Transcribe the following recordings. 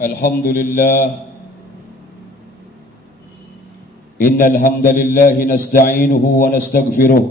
الحمد لله إن الحمد لله نستعينه ونستغفره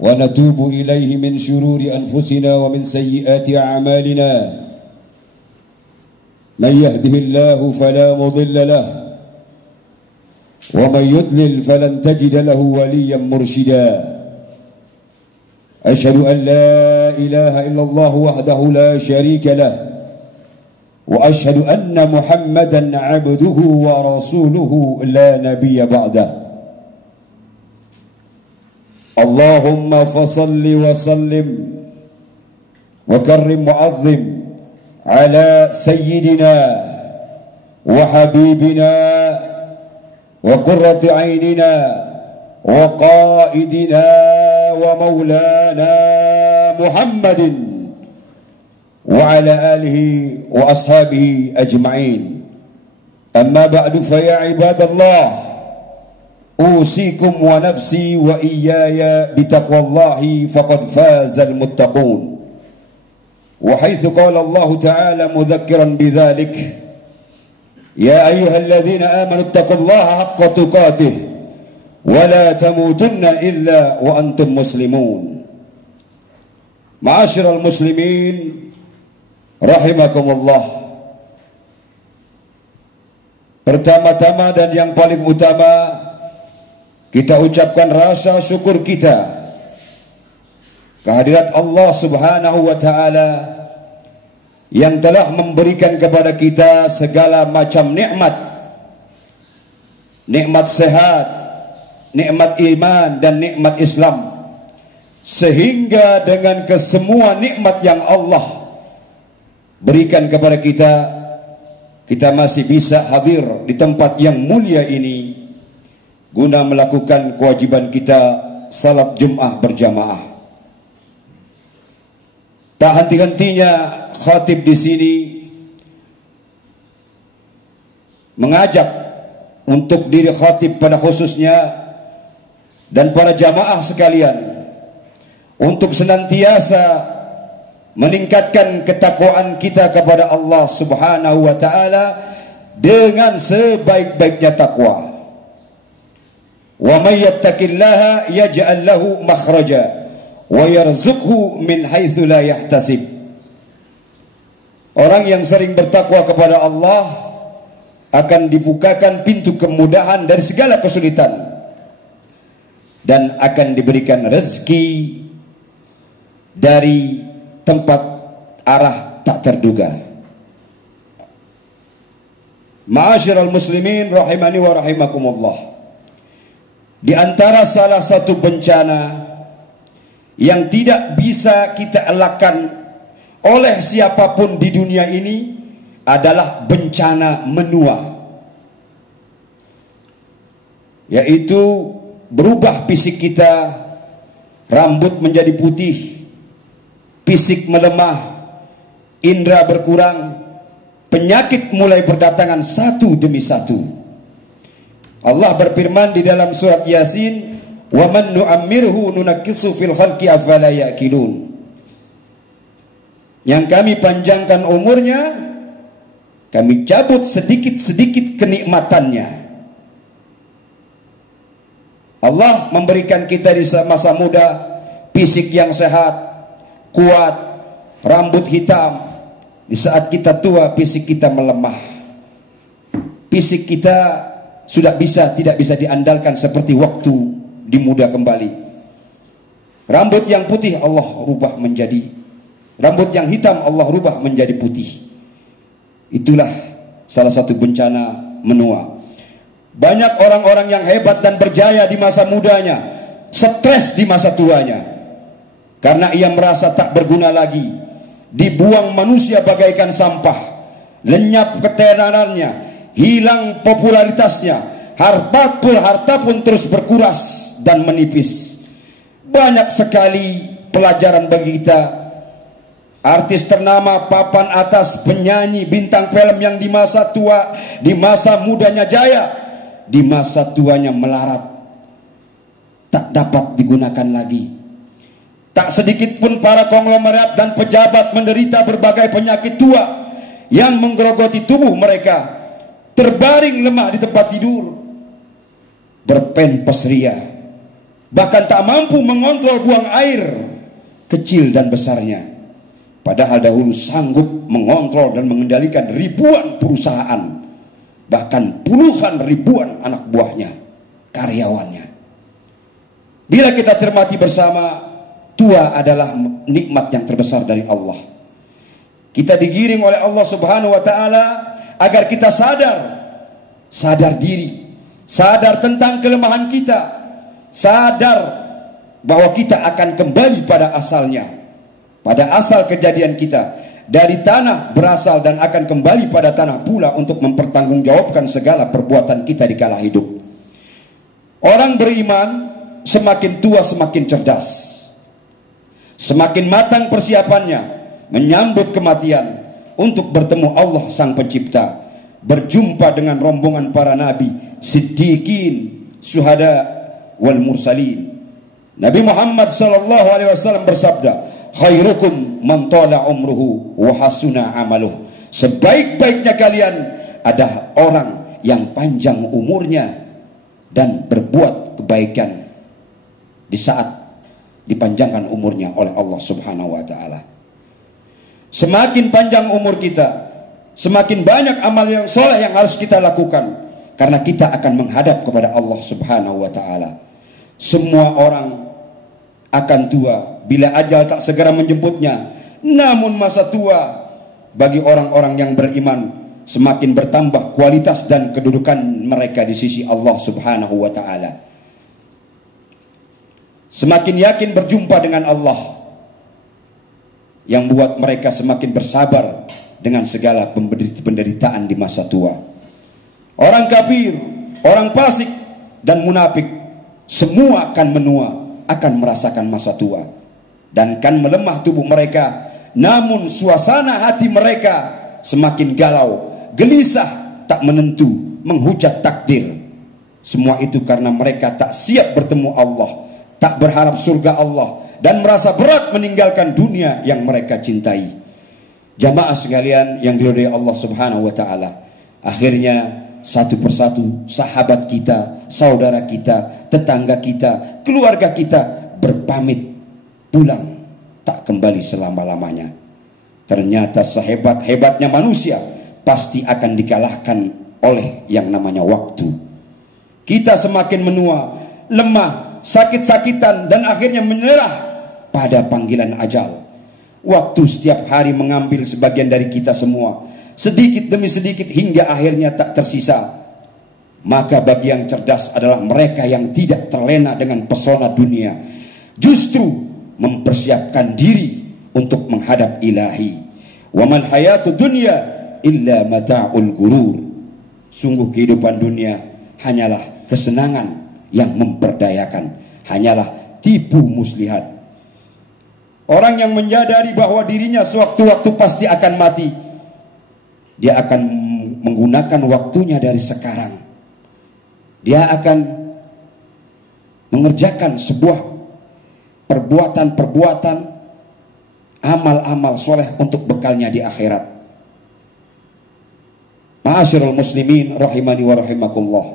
ونتوب إليه من شرور أنفسنا ومن سيئات أعمالنا من يهده الله فلا مضل له ومن يضلل فلن تجد له وليا مرشدا أشهد أن لا إله إلا الله وحده لا شريك له وأشهد أن محمدا عبده ورسوله لا نبي بعده اللهم فصل وسلم وكرم وعظم على سيدنا وحبيبنا وقرة عيننا وقائدنا ومولانا محمد وعلى آله وأصحابه أجمعين أما بعد فيا عباد الله أوصيكم ونفسي وإياي بتقوى الله فقد فاز المتقون وحيث قال الله تعالى مذكرا بذلك يا أيها الذين آمنوا اتقوا الله حق تقاته ولا تموتن إلا وأنتم مسلمون معاشر المسلمين rahimakumullah. Pertama-tama dan yang paling utama, kita ucapkan rasa syukur kita kehadirat Allah Subhanahu wa taala yang telah memberikan kepada kita segala macam nikmat. Nikmat sehat, nikmat iman dan nikmat Islam. Sehingga dengan kesemua nikmat yang Allah berikan kepada kita, kita masih bisa hadir di tempat yang mulia ini guna melakukan kewajiban kita salat Jumat berjamaah. Tak henti-hentinya khatib di sini mengajak untuk diri khatib pada khususnya dan para jamaah sekalian untuk senantiasa meningkatkan ketakwaan kita kepada Allah Subhanahu wa taala dengan sebaik-baiknya takwa. Wa may yattaqillaha yaj'al lahu makhraja wa yarzuqhu min haitsu la yahtasib. Orang yang sering bertakwa kepada Allah akan dibukakan pintu kemudahan dari segala kesulitan dan akan diberikan rezeki dari tempat arah tak terduga. Ma'asyiral muslimin rahimani wa rahimakumullah. Di antara salah satu bencana yang tidak bisa kita elakkan oleh siapapun di dunia ini adalah bencana menua, yaitu berubah fisik kita, rambut menjadi putih, fisik melemah, indera berkurang, penyakit mulai berdatangan satu demi satu. Allah berfirman di dalam surat Yasin, "Wa man nu'ammirhu nunakkisu fil khalqi afala ya'qilun." Yang kami panjangkan umurnya, kami cabut sedikit-sedikit kenikmatannya. Allah memberikan kita di masa muda fisik yang sehat, kuat, rambut hitam. Di saat kita tua, fisik kita melemah. Fisik kita tidak bisa diandalkan seperti waktu di muda kembali. Rambut yang putih Allah rubah menjadi, rambut yang hitam Allah rubah menjadi putih. Itulah salah satu bencana menua. Banyak orang-orang yang hebat dan berjaya di masa mudanya stres di masa tuanya, karena ia merasa tak berguna lagi, dibuang manusia bagaikan sampah, lenyap ketenarannya, hilang popularitasnya, harta pun terus berkuras dan menipis. Banyak sekali pelajaran bagi kita. Artis ternama papan atas, penyanyi bintang film yang di masa tua, di masa mudanya jaya, di masa tuanya melarat, tak dapat digunakan lagi. Tak sedikit pun para konglomerat dan pejabat menderita berbagai penyakit tua yang menggerogoti tubuh mereka, terbaring lemah di tempat tidur, berpempes ria, bahkan tak mampu mengontrol buang air kecil dan besarnya. Padahal dahulu sanggup mengontrol dan mengendalikan ribuan perusahaan, bahkan puluhan ribuan anak buahnya, karyawannya. Bila kita cermati bersama, tua adalah nikmat yang terbesar dari Allah. Kita digiring oleh Allah Subhanahu wa taala agar kita sadar diri, sadar tentang kelemahan kita, sadar bahwa kita akan kembali pada asalnya, pada asal kejadian kita. Dari tanah berasal dan akan kembali pada tanah pula untuk mempertanggungjawabkan segala perbuatan kita di kala hidup. Orang beriman semakin tua semakin cerdas, semakin matang persiapannya menyambut kematian untuk bertemu Allah Sang Pencipta, berjumpa dengan rombongan para nabi, siddiqin, syuhada wal mursalin. Nabi Muhammad sallallahu alaihi wasallam bersabda, khairukum man tala umruhu wa hasuna amaluh. Sebaik-baiknya kalian adalah orang yang panjang umurnya dan berbuat kebaikan di saat dipanjangkan umurnya oleh Allah Subhanahu wa taala. Semakin panjang umur kita, semakin banyak amal yang soleh yang harus kita lakukan, karena kita akan menghadap kepada Allah Subhanahu wa taala. Semua orang akan tua bila ajal tak segera menjemputnya. Namun masa tua bagi orang-orang yang beriman semakin bertambah kualitas dan kedudukan mereka di sisi Allah Subhanahu wa taala. Semakin yakin berjumpa dengan Allah, yang buat mereka semakin bersabar dengan segala penderitaan di masa tua. Orang kafir, orang fasik dan munafik semua akan menua, akan merasakan masa tua, dan kan melemah tubuh mereka. Namun suasana hati mereka semakin galau, gelisah, tak menentu, menghujat takdir. Semua itu karena mereka tak siap bertemu Allah, tak berharap surga Allah, dan merasa berat meninggalkan dunia yang mereka cintai. Jamaah sekalian yang diridhai Allah Subhanahu wa taala, akhirnya satu persatu sahabat kita, saudara kita, tetangga kita, keluarga kita berpamit pulang, tak kembali selama-lamanya. Ternyata sehebat-hebatnya manusia pasti akan dikalahkan oleh yang namanya waktu. Kita semakin menua, lemah, sakit-sakitan, dan akhirnya menyerah pada panggilan ajal. Waktu setiap hari mengambil sebagian dari kita semua, sedikit demi sedikit, hingga akhirnya tak tersisa. Maka bagi yang cerdas adalah mereka yang tidak terlena dengan pesona dunia, justru mempersiapkan diri untuk menghadap ilahi. Wa mal hayatud dunya illa mata'ul gurur. Sungguh kehidupan dunia hanyalah kesenangan yang memperdayakan, hanyalah tipu muslihat. Orang yang menyadari bahwa dirinya sewaktu-waktu pasti akan mati, dia akan menggunakan waktunya dari sekarang. Dia akan mengerjakan sebuah perbuatan-perbuatan, amal-amal soleh untuk bekalnya di akhirat. Ma'asyiral muslimin rahimani wa rahimakumullah.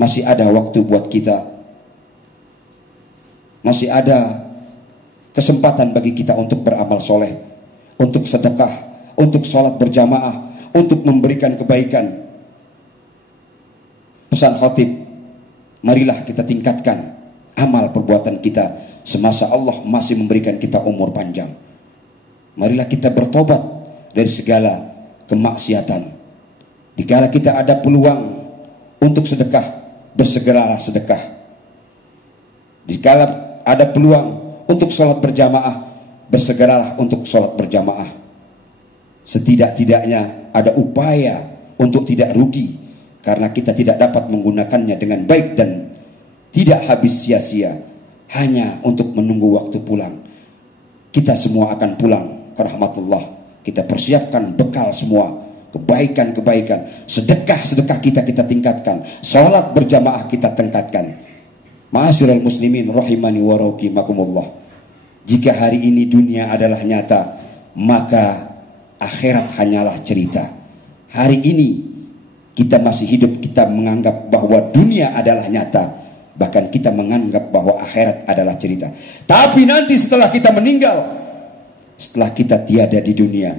Masih ada waktu buat kita. Masih ada kesempatan bagi kita untuk beramal soleh, untuk sedekah, untuk sholat berjamaah, untuk memberikan kebaikan. Pesan khatib, marilah kita tingkatkan amal perbuatan kita semasa Allah masih memberikan kita umur panjang. Marilah kita bertobat dari segala kemaksiatan. Dikala kita ada peluang untuk sedekah, bersegeralah sedekah. Dikala ada peluang untuk sholat berjamaah, bersegeralah untuk sholat berjamaah. Setidak-tidaknya ada upaya untuk tidak rugi, karena kita tidak dapat menggunakannya dengan baik dan tidak habis sia-sia hanya untuk menunggu waktu pulang. Kita semua akan pulang ke rahmatullah. Kita persiapkan bekal semua, kebaikan-kebaikan, sedekah-sedekah kita tingkatkan, sholat berjamaah kita tingkatkan. Ma'asyiral muslimin rahimani wa rahimakumullah. Jika hari ini dunia adalah nyata, maka akhirat hanyalah cerita. Hari ini kita masih hidup, kita menganggap bahwa dunia adalah nyata, bahkan kita menganggap bahwa akhirat adalah cerita. Tapi nanti setelah kita meninggal, setelah kita tiada di dunia,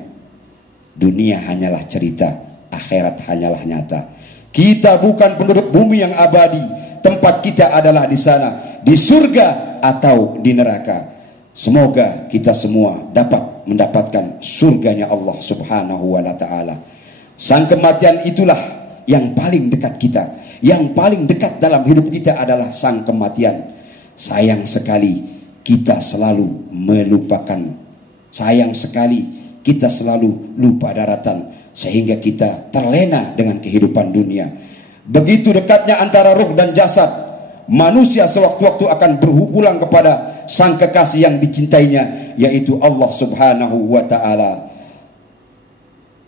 dunia hanyalah cerita, akhirat hanyalah nyata. Kita bukan penduduk bumi yang abadi, tempat kita adalah di sana, di surga atau di neraka. Semoga kita semua dapat mendapatkan surganya Allah subhanahu wa ta'ala. Sang kematian itulah yang paling dekat kita. Yang paling dekat dalam hidup kita adalah sang kematian. Sayang sekali kita selalu melupakan. Sayang sekali kita selalu lupa daratan, sehingga kita terlena dengan kehidupan dunia. Begitu dekatnya antara ruh dan jasad, manusia sewaktu-waktu akan berpulang kepada sang kekasih yang dicintainya, yaitu Allah subhanahu wa ta'ala.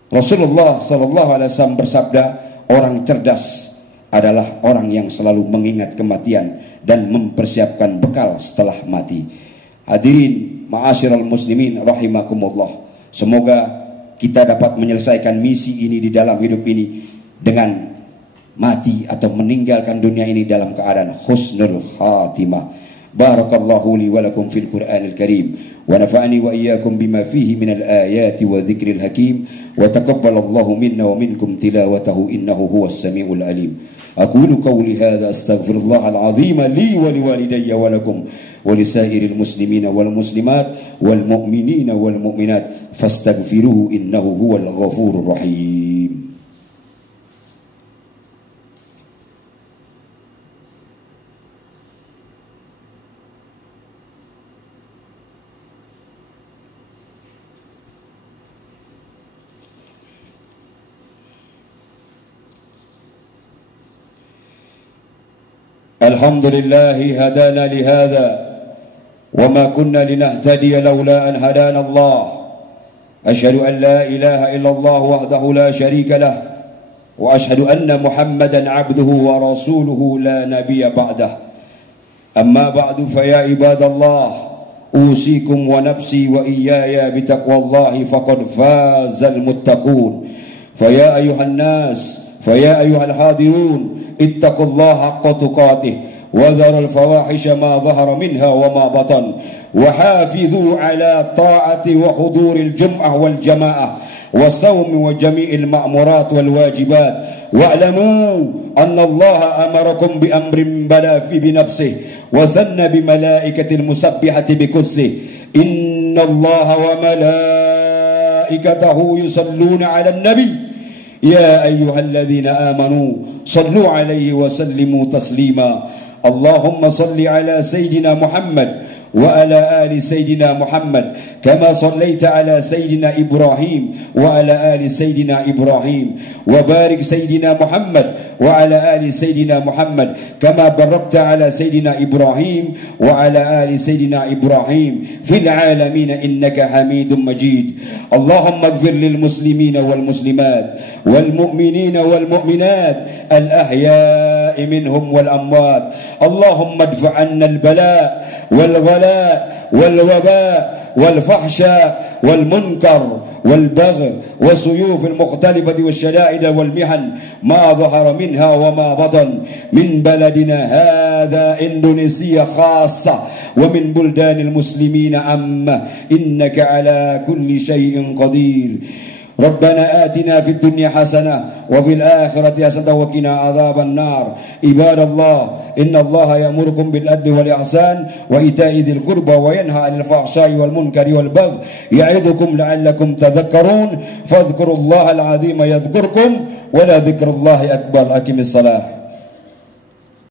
Rasulullah sallallahu alaihi wasallam bersabda, orang cerdas adalah orang yang selalu mengingat kematian dan mempersiapkan bekal setelah mati. Hadirin ma'asyiral muslimin rahimakumullah, semoga kita dapat menyelesaikan misi ini di dalam hidup ini dengan mati atau meninggalkan dunia ini dalam keadaan husnul khatimah. Barakallahu li wa lakum fil Qur'anil Karim, wa nafa'ani wa iyyakum bima fihi minal ayati wa dzikril hakim, wa taqabbalallahu minna wa minkum tilawatahu innahu huwas samiul alim. Aqulu qawli hadza astaghfirullahal azim li wa liwalidayya wa lakum wa lisairil muslimina wal muslimat wal mu'minina wal mu'minat fastaghfiruhu innahu huwal ghafurur rahim. الحمد لله هدانا لهذا وما كنا لنهتدي لولا أن هدانا الله. أشهد أن لا إله إلا الله وحده لا شريك له، وأشهد أن محمدا عبده ورسوله لا نبي بعده. أما بعد فيا عباد الله، أوصيكم ونفسي وإياي بتقوى الله فقد فاز المتقون. فيا أيها الناس، فيا أيها الحاضرون، اتقوا الله حق تقاته وذروا الفواحش ما ظهر منها وما بطن، وحافظوا على الطاعة وحضور الجمعة والجماعة والصوم وجميع المأمورات والواجبات. واعلموا أن الله أمركم بأمر بدا في بنفسه وثنى بملائكة المسبحة بقدسه. إن الله وملائكته يصلون على النبي يا أيها الذين آمنوا صلوا عليه وسلموا تسليما. اللهم صل على سيدنا محمد وعلى آل سيدنا محمد كما صليت على سيدنا إبراهيم وعلى آل سيدنا إبراهيم، وبارك سيدنا محمد وعلى آل سيدنا محمد كما باركت على سيدنا إبراهيم وعلى آل سيدنا إبراهيم في العالمين إنك حميد مجيد. اللهم اغفر للمسلمين والمسلمات والمؤمنين والمؤمنات الأحياء منهم والأموات. اللهم ادفع عنا البلاء والغلاء والوباء والفحشاء والمنكر والبغي والسيوف المختلفة والشدائد والمحن ما ظهر منها وما بطن من بلدنا هذا إندونيسيا خاصة ومن بلدان المسلمين عامة، إنك على كل شيء قدير. ربنا آتنا في الدنيا حسنة وفي الآخرة حسنة وقنا عذاب النار. عباد الله، إن الله يأمركم بالعدل والإحسان وإيتاء ذي القربى وينهى عن الفحشاء والمنكر والبغي يعظكم لعلكم تذكرون. فاذكروا الله العظيم يذكركم ولذكر الله أكبر. أقم الصلاة.